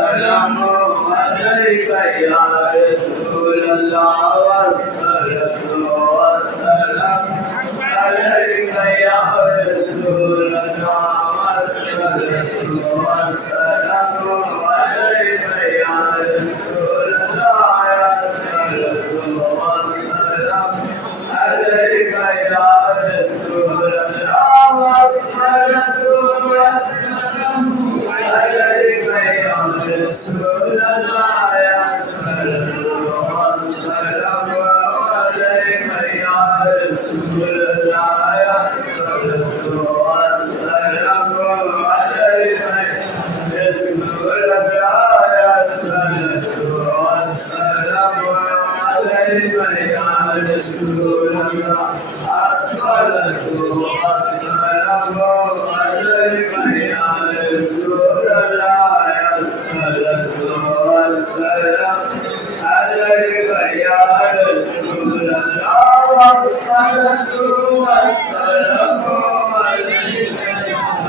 والسلام عليك يا رسول الله والصلاة والسلام عليك يا رسول الله والصلاة والسلام عليك يا رسول الله والصلاة والسلام عليك يا رسول الله والصلاة والسلام عليك يا رسول الله يا صلاة والسلام عليك يا رسول الله يا صلاة والسلام عليك يا رسول الله يا صلاة والسلام عليك يا رسول الله الصلاة والسلام عليك يا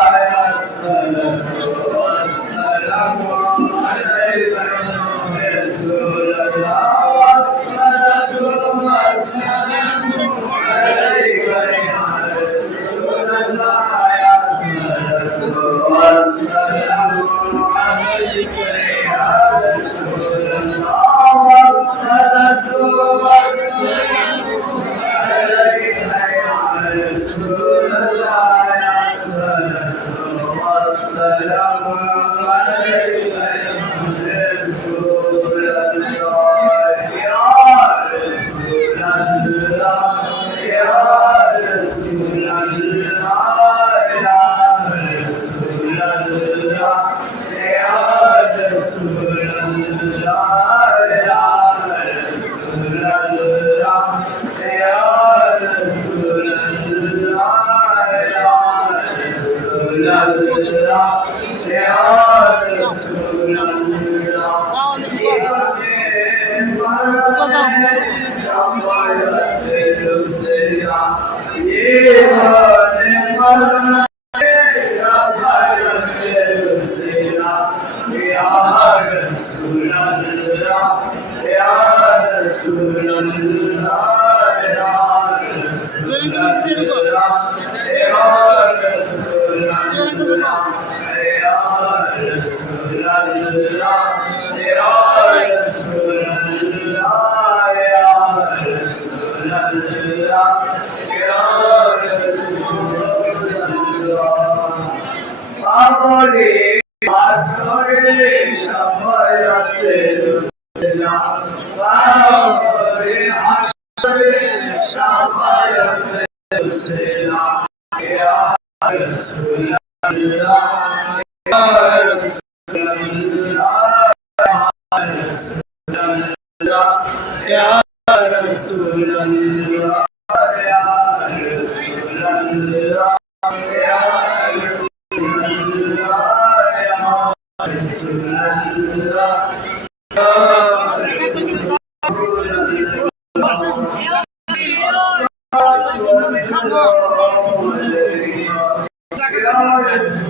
رسول الله الصلاة والسلام عليك يا رسول الله الصلاة والسلام عليك يا رسول الله الصلاة والسلام عليك يا رسول الله الصلاة والسلام عليك يا رسول الله الصلاة والسلام عليك يا رسول الله الصلاة والسلام عليك يا رسول الله الصلاة والسلام عليك يا رسول